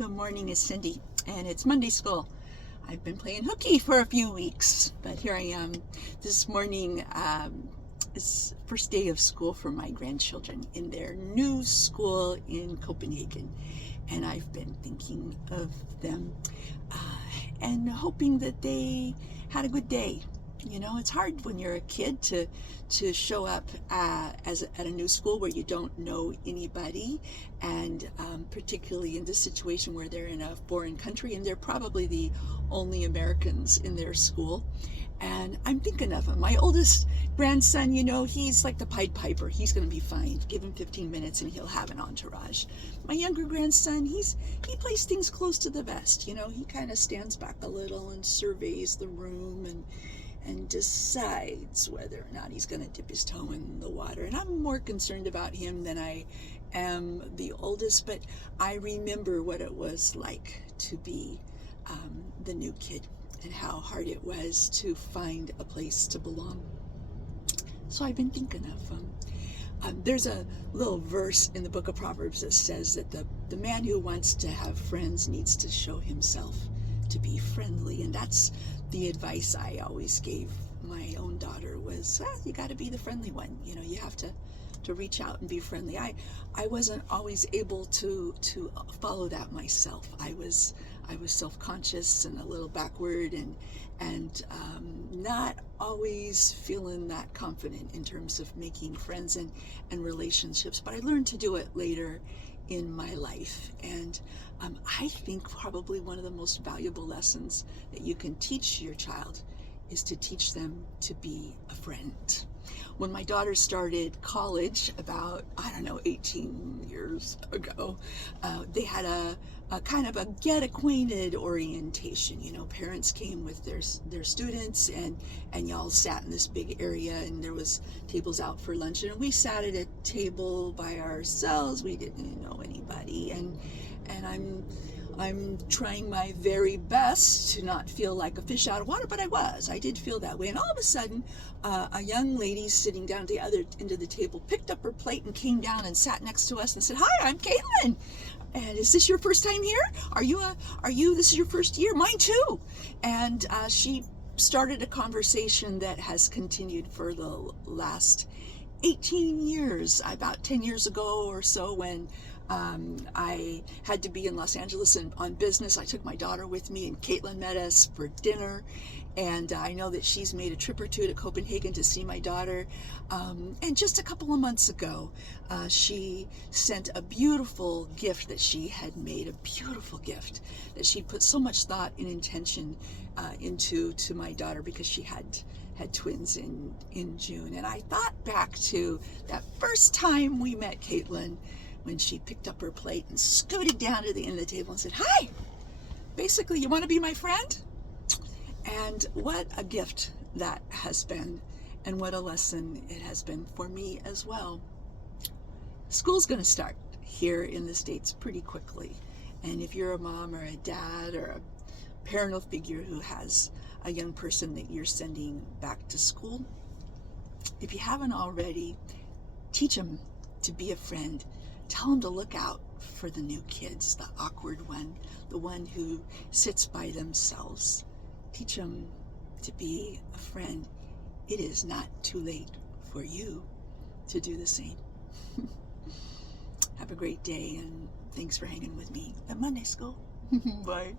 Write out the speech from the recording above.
Good morning, it's Cindy, and it's Monday school. I've been playing hooky for a few weeks, but here I am this morning. It's first day of school for my grandchildren in their new school in Copenhagen, and I've been thinking of them and hoping that they had a good day. You know, it's hard when you're a kid to show up at a new school where you don't know anybody, and particularly in this situation where they're in a foreign country and they're probably the only Americans in their school. And I'm thinking of him. My oldest grandson, you know, he's like the Pied Piper. He's going to be fine. Give him 15 minutes and he'll have an entourage. My younger grandson, he plays things close to the vest. You know, he kind of stands back a little and surveys the room and decides whether or not he's going to dip his toe in the water. And I'm more concerned about him than I am the oldest, but I remember what it was like to be the new kid and how hard it was to find a place to belong. So I've been thinking of there's a little verse in the book of Proverbs that says that the man who wants to have friends needs to show himself to be friendly, and that's the advice I always gave my own daughter was, you got to be the friendly one. You know, you have to reach out and be friendly. I wasn't always able to follow that myself. I was self-conscious and a little backward and not always feeling that confident in terms of making friends and relationships. But I learned to do it later in my life, and I think probably one of the most valuable lessons that you can teach your child is to teach them to be a friend. When my daughter started college about, 18 years ago, they had a kind of a get acquainted orientation. You know, parents came with their students, and y'all sat in this big area, and there was tables out for lunch, and we sat at a table by ourselves. We didn't know anybody, and I'm trying my very best to not feel like a fish out of water, but I did feel that way. And all of a sudden, a young lady sitting down at the other end of the table picked up her plate and came down and sat next to us and said, "Hi, I'm Caitlin. And is this your first time here? This is your first year? Mine too." And she started a conversation that has continued for the last 18 years, about 10 years ago or so, when I had to be in Los Angeles on business. I took my daughter with me, and Caitlin met us for dinner. And I know that she's made a trip or two to Copenhagen to see my daughter. And just a couple of months ago, she sent a beautiful gift that she had made, a beautiful gift that she put so much thought and intention into to my daughter, because she had twins in June. And I thought back to that first time we met Caitlin, when she picked up her plate and scooted down to the end of the table and said, "Hi, basically, you want to be my friend?" And what a gift that has been, and what a lesson it has been for me as well. School's going to start here in the States pretty quickly. And if you're a mom or a dad or a parental figure who has a young person that you're sending back to school, if you haven't already, teach them to be a friend. Tell them to look out for the new kids, the awkward one, the one who sits by themselves. Teach them to be a friend. It is not too late for you to do the same. Have a great day, and thanks for hanging with me at Monday School. Bye.